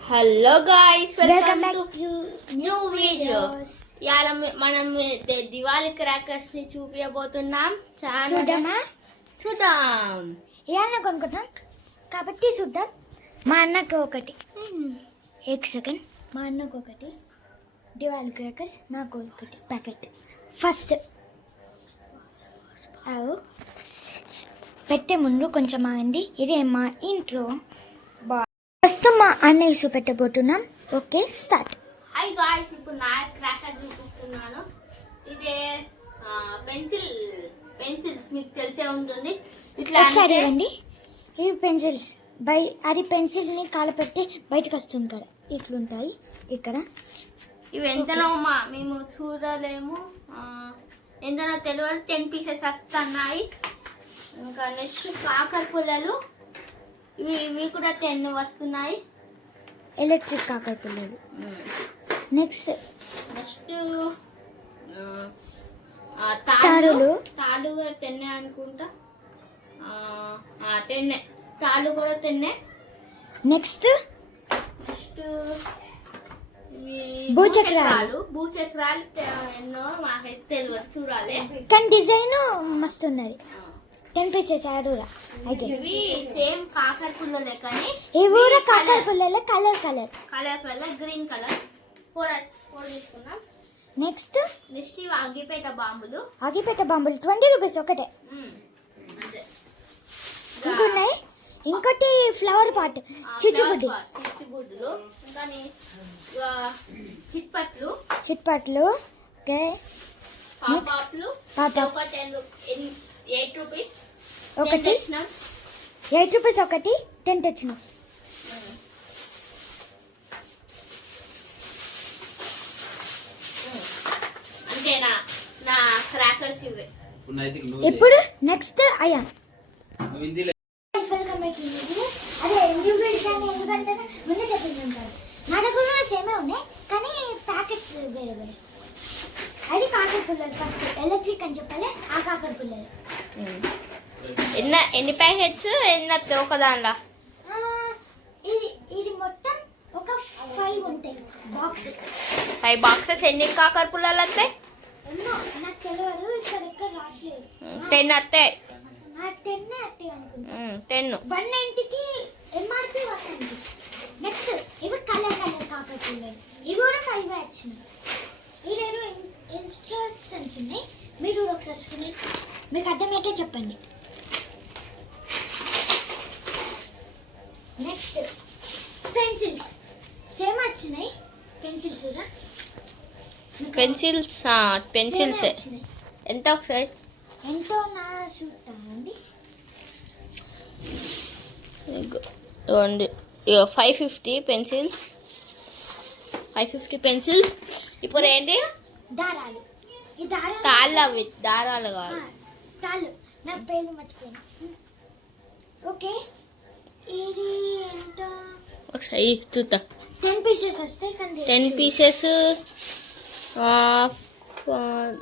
Hello guys, welcome back to to new videos. ఇవాళ మనం Diwali crackers ని చూపించబోతున్నాం. చూద్దాం. ఇవాళ కొనుక్కుంటాం కాబట్టి చూద్దాం. మా అన్నకు ఒకటి एक సెకండ్, మా అన్నకు ఒకటి దివాళీ క్రాకర్స్, నాకు ఒకటి ప్యాకెట్. ఫస్ట్ పెట్టే ముందు కొంచెం ఆగండి. ఇదే మా ఇంట్రో. ఫస్ట్ మా అన్నయ్య చూపెట్టబోతున్నాం. Okay, start. హాయ్ గాయ్స్, ఇప్పుడు నా క్రాకర్ చూపిస్తున్నాను. ఇదే పెన్సిల్స్ మీకు తెలిసే ఉంటుంది. ఇట్లా ఒకసారి ఇవ్వండి. ఇవి పెన్సిల్స్. అది పెన్సిల్ని కాలపెట్టి బయటకు వస్తుంది కదా, ఇట్లుంటాయి ఇక్కడ. ఇవి ఎంతనో మేము చూడలేము, ఎంతనో తెలియదు. 10 పీసెస్ వస్తున్నాయి. ఇంకా నెక్స్ట్ కాకర పుల్లలు, ఇవి కూడా 10 వస్తున్నాయి. ఎలక్ట్రిక్ కాకర పుల్లలు. నెక్స్ట్ తాడులు కూడా 10 అనుకుంటా. 10 తాళ్ళు కూడా 10. నెక్స్ట్ భూచక్రాలు ఎన్నో మాకైతే తెలియదు, చూడాలి. కానీ డిజైన్ మస్తు ఉన్నది. 10 పీసెస్ ఆడురా. ఇవి సేమ్ కాకర పుల్లలే, కానీ ఇవి కూడా కాకర పుల్లలే, కలర్ గ్రీన్ కలర్. 4 తీసుకున్నాం. నెక్స్ట్ ఇవి అగ్గిపేట బాంబులు. 20 రూపీస్ ఒకటే. ఇంకున్నాయి. ఇంకోటి ఫ్లవర్ పాట్, చిచ్చుబుడ్డులు, చిట్పట్లు. ఓకే, ఒకటి 8 రూపీస్ ఒకటి, 10 తెచ్చినాం. అంతేనా నా క్రాకర్స్ ఇవే. ఇప్పుడు నెక్స్ట్ అయ్యా. Welcome back to video. అదే న్యూ వీడియోస్ అని ఎందుకంటే ముందే చెప్పింది. నా దగ్గర కూడా సేమే ఉన్నాయి, కానీ ప్యాకెట్స్ వేరే వేరే. అది కాకర పుల్లలు. ఫస్ట్ ఎలక్ట్రిక్ అని చెప్పాలి. ఆ కాకర పుల్లలు ఎన్ని ప్యాకెట్స్ ఒక దానిలో? ఇది మొత్తం ఒక 5 ఉంటాయి. 5 బాక్సెస్. ఎన్ని కాకర పుల్లలు వస్తాయి? ఎన్నో నాకు తెలియదు, ఇక్కడ రాసలేదు. 10 వస్తాయి. 10 వస్తాయి అనుకుంటా. 10. 190కి ఎంఆర్పి 190. నెక్స్ట్ ఇవి కలర్ కాకర పుల్లలు. ఇవి కూడా 5 వచ్చినాయి. ఈ 2 ఇన్స్ట్రక్షన్స్ ఉన్నాయి, మీరు ఒకసారి చూడండి, మీకు అర్థమైతే చెప్పండి. నెక్స్ట్ పెన్సిల్స్ సేమ్ వచ్చినాయి. పెన్సిల్స్ ఎంత ఒకసారి? ఎంతో నా చూడండి. 550 పెన్సిల్స్. 550 పెన్సిల్స్. ఇప్పుడు ఏంటి? దారాలు. ఈ దారాలు కాదు, తాళ్ళు. నా పేరు మర్చిపోయాను. ఓకే, ఇది ఎంత? ఒకసారి చూద్దాం. 10 పీసెస్ వస్తాయి. కానీ 10 పీసెస్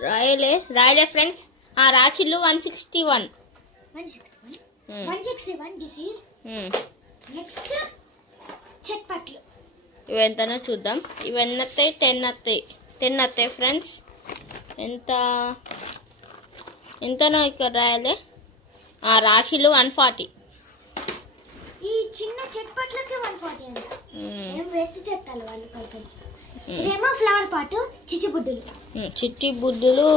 రాయలే ఫ్రెండ్స్. రాసిల్లు 161. 161 దిస్ ఈజ్. నెక్స్ట్ చెట్పట్లు. ఇవి ఎంతనో చూద్దాం. ఇవన్నీ వస్తాయి. 10 వస్తాయి ఫ్రెండ్స్. ఎంతనో ఇక్కడ రాయాలి. రాశిలు 140. ఈ చిన్న చెట్పట్లకి 140 అంట. ఏం వేస్ట్ చెట్టాలి వాళ్ళు పైసలు. ఇదేమో ఫ్లవర్ పాటు, చిట్టిబుడ్డులు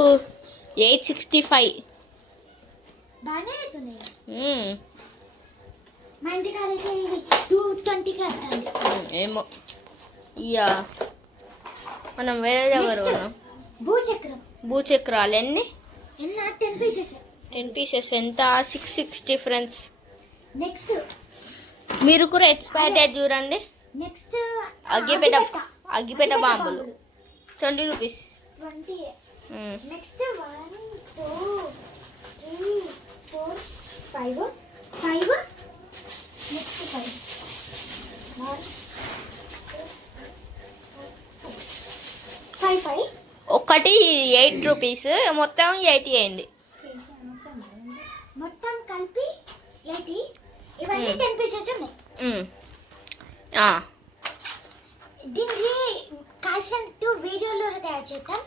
865. బాగానే అవుతున్నాయి. మా ఇంటికాడ అయితే ఇది 220కి వస్తుంది. ఏమో ఇయ్యా, మనం వేరే దగ్గర ఉన్నాం. భూచక్రాలు ఎన్ని? 10 పీసెస్. 10 పీసెస్ ఎంత? 660 ఫ్రెండ్స్. నెక్స్ట్ మీరు కూడా ఎక్స్పైర్ డేట్ చూడండి. నెక్స్ట్ అగ్గిపేట బాంబులు 20 రూపీస్. నెక్స్ట్ 1 2 3 4 5. నెక్స్ట్ 5 ఒకటి 8 రూపీస్. మొత్తం 80 అయింది. మొత్తం కలిపి 80. ఇవన్నీ 10 పీసెస్ ఉన్నాయి. వర్షన్ 2 వీడియోలో తయారు చేద్దాం.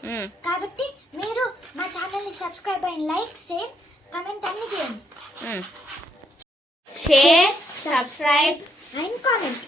కాబట్టి మీరు మా ఛానల్ని subscribe and like share comment అన్ని చేయండి. Share subscribe and comment.